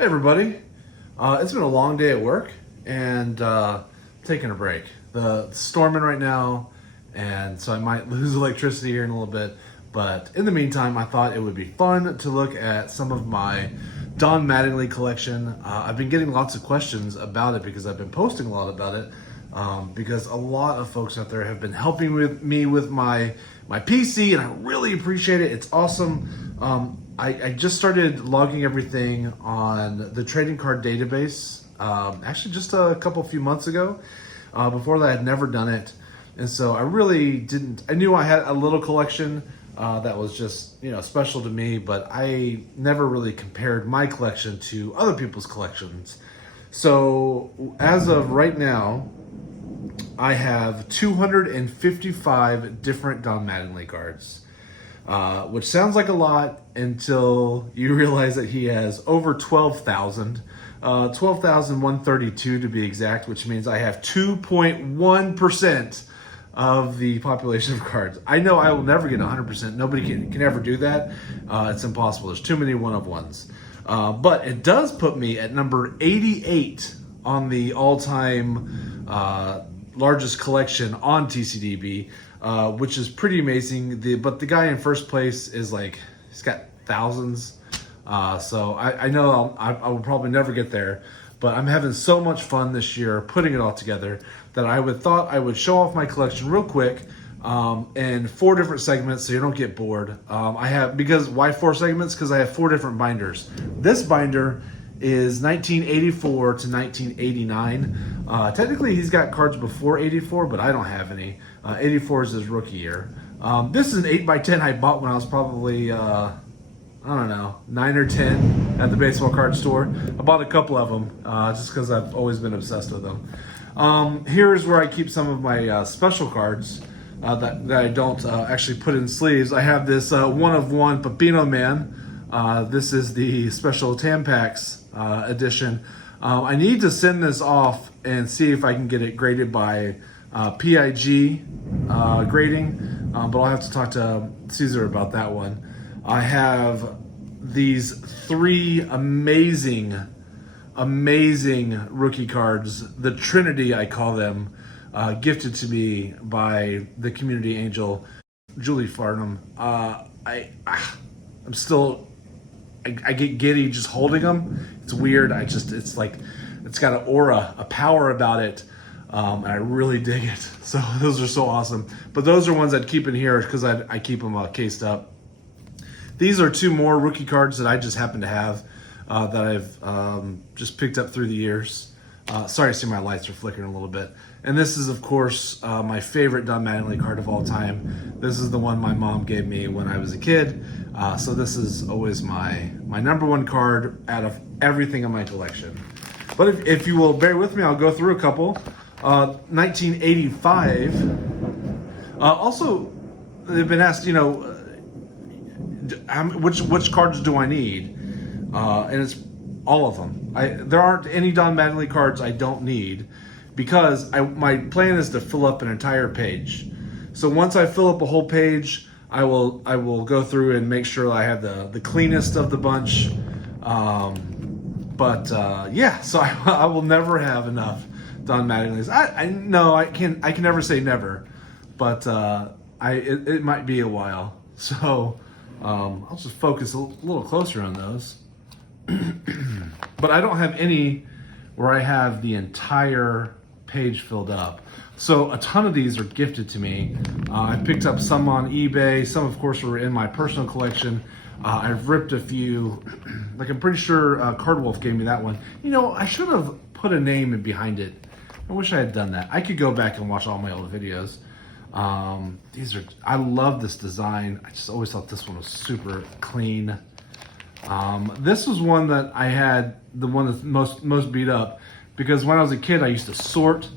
Hey everybody, it's been a long day at work and taking a break. The storming right now, and so I might lose electricity here in a little bit. But in the meantime, I thought it would be fun to look at some of my Don Mattingly collection. I've been getting lots of questions about it because I've been posting a lot about it. Because a lot of folks out there have been helping me with my PC, and I really appreciate it. It's awesome. I just started logging everything on the trading card database, actually just a few months ago. Before that, I had never done it. And so I really didn't, I knew I had a little collection that was just, special to me, but I never really compared my collection to other people's collections. So as of right now, I have 255 different Don Mattingly cards. Which sounds like a lot until you realize that he has over 12,000, 12,132 to be exact, which means I have 2.1% of the population of cards. I know I will never get 100%. Nobody can ever do that. It's impossible. There's too many one-of-ones. But it does put me at number 88 on the all-time largest collection on TCDb. Which is pretty amazing. But the guy in first place is he's got thousands. So I know I will probably never get there, but I'm having so much fun this year putting it all together that I thought I would show off my collection real quick in 4 different segments so you don't get bored. Why 4 segments? Because I have 4 different binders. This binder is 1984 to 1989. Technically, he's got cards before 84, but I don't have any. 84 is his rookie year. This is an 8x10 I bought when I was probably, 9 or 10 at the baseball card store. I bought a couple of them just because I've always been obsessed with them. Here's where I keep some of my special cards that I don't actually put in sleeves. I have this one-of-one Pepino Man. This is the special Tampax edition. I need to send this off and see if I can get it graded by PIG grading, but I'll have to talk to Caesar about that one. I have these 3 amazing rookie cards, the Trinity I call them, gifted to me by the community angel, Julie Farnham. I get giddy just holding them. It's weird. It's got an aura, a power about it. And I really dig it. So those are so awesome. But those are ones I'd keep in here because I keep them cased up. These are 2 more rookie cards that I just happen to have that I've just picked up through the years. Sorry, I see my lights are flickering a little bit. And this is, of course, my favorite Don Mattingly card of all time. This is the one my mom gave me when I was a kid. So this is always my number 1 card out of everything in my collection. But if you will bear with me, I'll go through a couple. 1985. Also, they've been asked, which cards do I need? And it's all of them. There aren't any Don Mattingly cards I don't need because my plan is to fill up an entire page. So once I fill up a whole page, I will go through and make sure I have the cleanest of the bunch. So I will never have enough Don Mattingly's. I know I can never say never, but it might be a while. So I'll just focus a little closer on those. But I don't have any where I have the entire page filled up. So a ton of these are gifted to me. I picked up some on eBay. Some, of course, were in my personal collection. I've ripped a few. I'm pretty sure Cardwolf gave me that one. I should have put a name in behind it. I wish I had done that. I could go back and watch all my old videos. I love this design. I just always thought this one was super clean. This was one that I had, the one that's most beat up, because when I was a kid, I used to sort.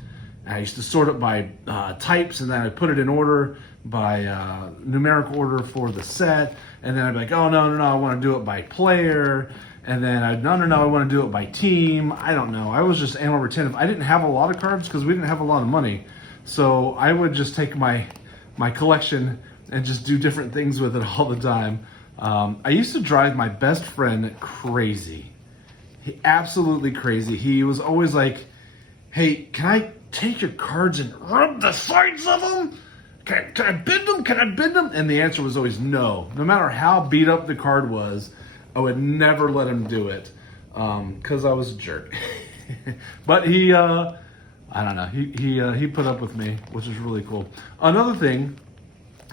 I used to sort it by types, and then I put it in order by numerical order for the set. And then I'd be like, oh, no, I want to do it by player. And then I want to do it by team. I don't know. I was just animal retentive. I didn't have a lot of cards because we didn't have a lot of money. So I would just take my collection and just do different things with it all the time. I used to drive my best friend crazy. absolutely crazy. He was always like, "Hey, can I take your cards and rub the sides of them? Can I bend them? Can I bend them?" And the answer was always no. No matter how beat up the card was, I would never let him do it because I was a jerk. But he, I don't know, he put up with me, which is really cool. Another thing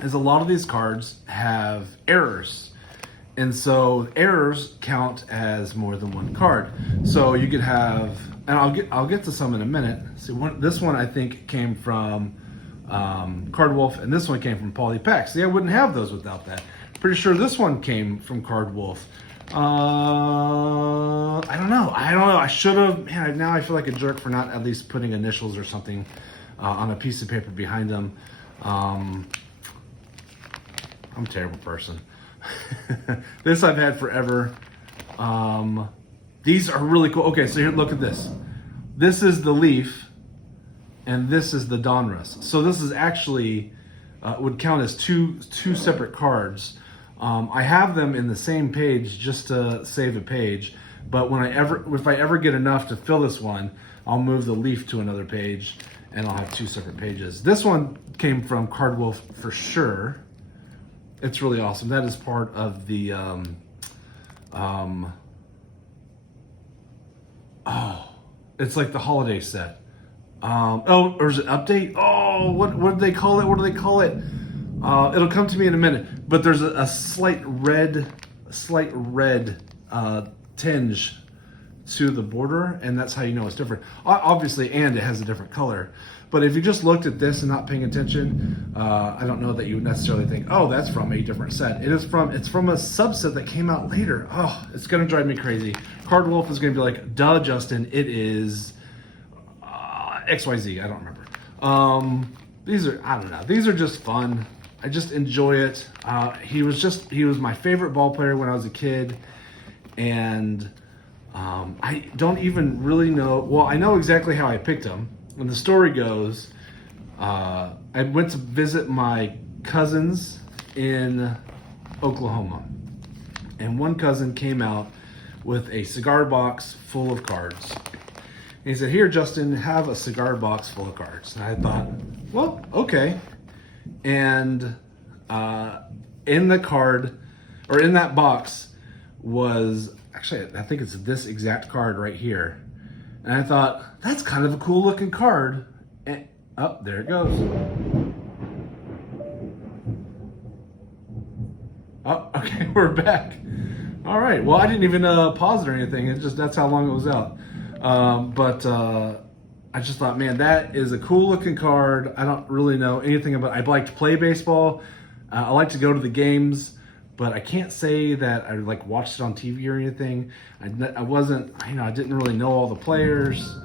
is a lot of these cards have errors. And so errors count as more than one card. So you could have, and I'll get to some in a minute. See, this one I think came from Card Wolf, and this one came from Polypack. See, I wouldn't have those without that. Pretty sure this one came from Card Wolf. I don't know. I should have. Man, now I feel like a jerk for not at least putting initials or something on a piece of paper behind them. I'm a terrible person. This I've had forever. These are really cool. Okay, so here, look at this. This is the Leaf, and this is the Donruss. So this is actually would count as two separate cards. I have them in the same page just to save a page. But if I ever get enough to fill this one, I'll move the Leaf to another page, and I'll have two separate pages. This one came from Card Wolf for sure. It's really awesome. That is part of the it's like the holiday set. Or is it update? Oh, what do they call it? What do they call it? It'll come to me in a minute. But there's a slight red tinge to the border, and that's how you know it's different. Obviously, and it has a different color. But if you just looked at this and not paying attention, I don't know that you would necessarily think, oh, that's from a different set. It's from a subset that came out later. Oh, it's gonna drive me crazy. Card Wolf is gonna be like, duh, Justin, it is XYZ. I don't remember. I don't know. These are just fun. I just enjoy it. He was my favorite ball player when I was a kid, and I don't even really know. Well, I know exactly how I picked him. And the story goes, I went to visit my cousins in Oklahoma, and one cousin came out with a cigar box full of cards. And he said, "Here, Justin, have a cigar box full of cards." And I thought, well, okay. And in that box was, actually, I think it's this exact card right here. And I thought, that's kind of a cool looking card. And, oh, there it goes. Oh, okay, we're back. All right, well, I didn't even pause it or anything. It's just, that's how long it was out. But I just thought, man, that is a cool looking card. I don't really know anything about it. I'd like to play baseball. I like to go to the games, but I can't say that I like watched it on TV or anything. I didn't really know all the players.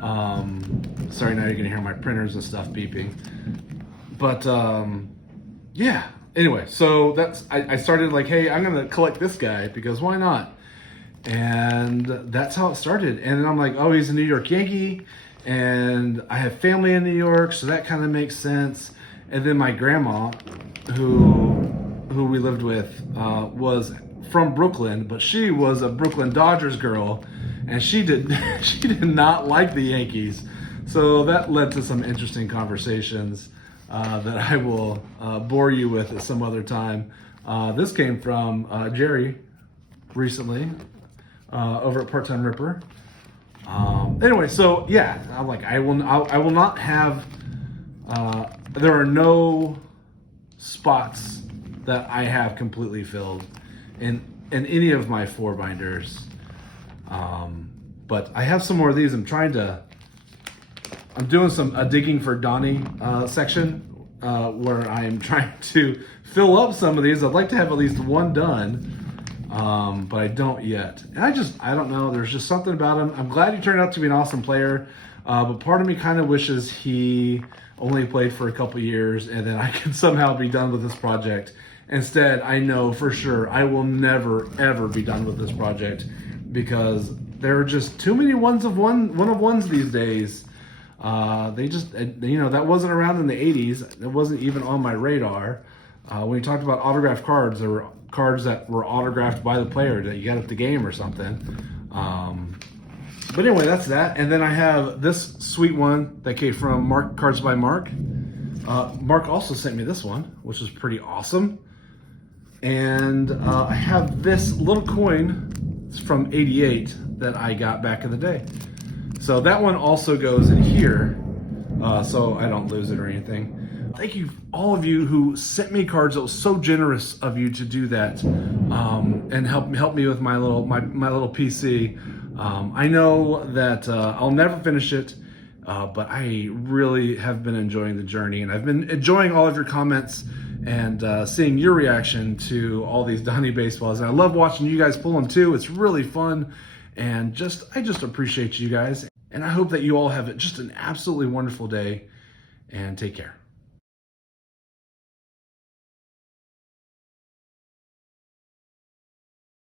Sorry, now you're gonna hear my printers and stuff beeping. But yeah. Anyway, so I started like, hey, I'm gonna collect this guy because why not? And that's how it started. And then I'm like, oh, he's a New York Yankee, and I have family in New York, so that kind of makes sense. And then my grandma, who we lived with, was from Brooklyn, but she was a Brooklyn Dodgers girl, and she did not like the Yankees. So that led to some interesting conversations that I will bore you with at some other time. This came from Jerry recently over at Part Time Ripper. Anyway, so yeah, I'm like, I will not have. There are no spots that I have completely filled in any of my 4 binders. But I have some more of these. I'm doing a digging for Donnie section where I'm trying to fill up some of these. I'd like to have at least one done, but I don't yet. And I don't know. There's just something about him. I'm glad he turned out to be an awesome player, but part of me kind of wishes he only played for a couple years and then I could somehow be done with this project. Instead, I know for sure I will never, ever be done with this project because there are just too many one-of-ones these days. They just, that wasn't around in the 80s. It wasn't even on my radar. When you talked about autographed cards, there were cards that were autographed by the player that you got at the game or something. But anyway, that's that. And then I have this sweet one that came from Mark Cards by Mark. Mark also sent me this one, which is pretty awesome. And I have this little coin from '88 that I got back in the day. So that one also goes in here, so I don't lose it or anything. Thank you, all of you who sent me cards. It was so generous of you to do that, and help me with my little PC. I know that I'll never finish it, but I really have been enjoying the journey, and I've been enjoying all of your comments and seeing your reaction to all these Donnie baseballs. And I love watching you guys pull them too. It's really fun, and I just appreciate you guys. And I hope that you all have just an absolutely wonderful day, and take care.